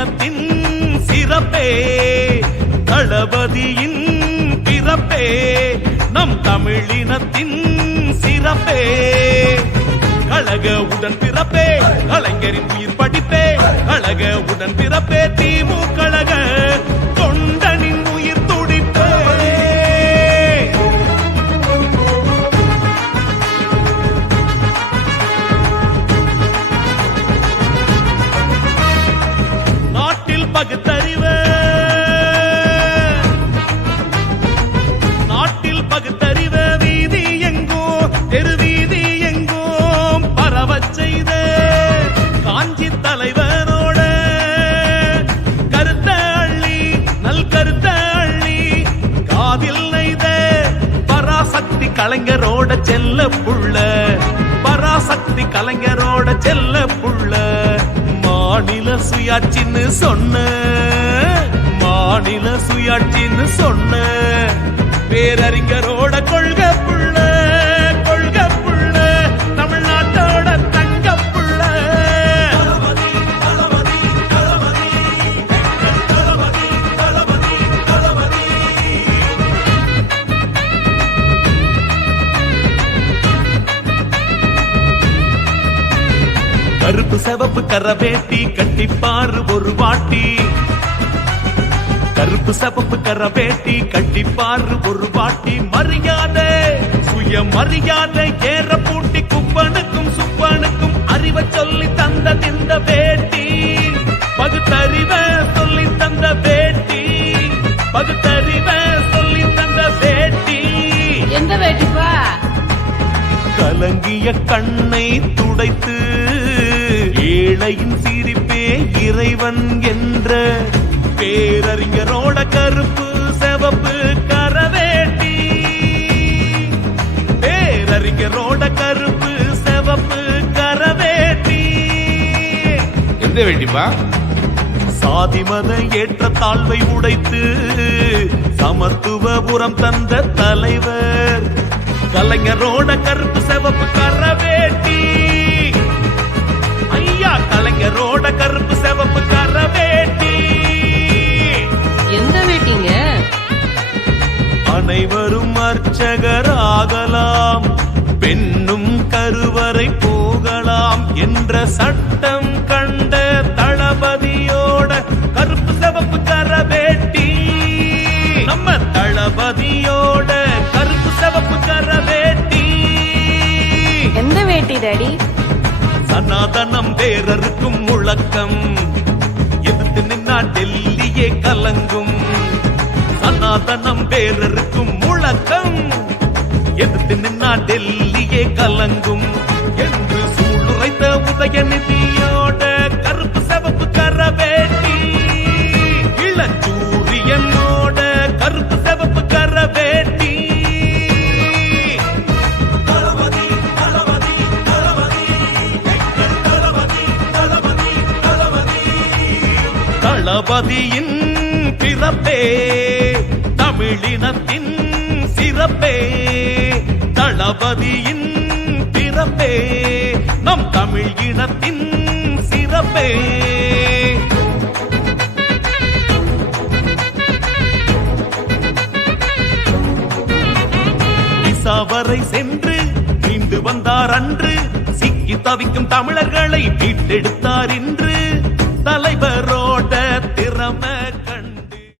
தமிழினத்தின் சிறப்பே தளபதியின் பிறப்பே நம் தமிழினத்தின் சிறப்பே கழக உடன் பிறப்பே கலைஞரின் உயிர் படிப்பே கழக உடன் பிறப்பே திமுக கழக தொண்டனின் உயிர் துடிப்பே நாட்டில் பகுத்தறிவு வீதி எங்கோ தெருவீதி எங்கோ பரவச் செய்த காஞ்சி தலைவனோட கருத்த அள்ளி நல் கருத்த அள்ளி காதில் நெய்த பராசக்தி கலைஞரோட செல்ல புள்ள பராசக்தி கலைஞரோட செல்ல புள்ள மாநில சுயாட்சின்னு சொன்ன மாநில சுயாட்சின்னு சொன்ன பேரறிஞரோட கொள்கை புள்ள கொள்கை புள்ள தமிழ்நாட்டோட தங்க புள்ள கருப்பு சிவப்பு கரவேட்டி கட்டிப்பாரு ஒரு வாட்டி கருப்பு சிவப்பு கரவேட்டி கட்டிப்பாரு ஒரு வாட்டி மரியாதை சுய மரியாதை ஏற பூட்டி குப்பனுக்கும் சுப்பனுக்கும் அறிவை சொல்லி தந்த இந்த வேட்டி பகுத்தறிவ சொல்லி தந்த வேட்டி பகுத்தறிவ சொல்லி தந்த வேட்டி எந்த வேட்டிப்பா கலங்கிய கண்ணை துடைத்து ஏழையின் சிரிப்பே இறைவன் என்ற பேரறிஞரோட கருப்பு சிவப்பு கரவேட்டி பேரறிஞரோட கருப்பு சிவப்பு கரவேட்டி எந்த வேட்டிப்பா சாதி மத ஏற்ற தாழ்வை உடைத்து சமத்துவபுரம் தந்த தலைவர் கலைஞரோட கருப்பு சிவப்பு கரவேட்டி ஐயா கலைஞரோட கருப்பு சிவப்பு கரவேட்டி எந்த வேட்டிங்க அனைவரும் அர்ச்சகராகலாம் பெண்ணும் கருவறை போகலாம் என்ற சட்டம் கண்ட தளபதியோட கருப்பு சிவப்பு கரவேட்டி நம்ம தளபதியோட கருப்பு சிவப்பு கரவேட்டி எந்த வேட்டி டாடி சனாதனம் வேறருக்கும் முழக்கம் எதிர்த்து நின்னா டெல்லியே கலங்கும் சனாதனம் வேறருக்கும் முழக்கம் எதிர்த்து நின்னா டெல்லியே கலங்கும் என்று சூளுரைத்த உதயநிதியோட கருப்பு சிவப்பு கரவேட்டி இளஞ்சூரியனோட கருப்பு சிவப்பு கரவேட்டி தளபதியின் பிறப்பே தமிழினத்தின் சிறப்பே தளபதியின் பிறப்பே நம் தமிழ் இனத்தின் சிறப்பே இசாவரை சென்று மீண்டு வந்தார் அன்று சிக்கி தவிக்கும் தமிழர்களை மீட்டெடுத்தார் இன்று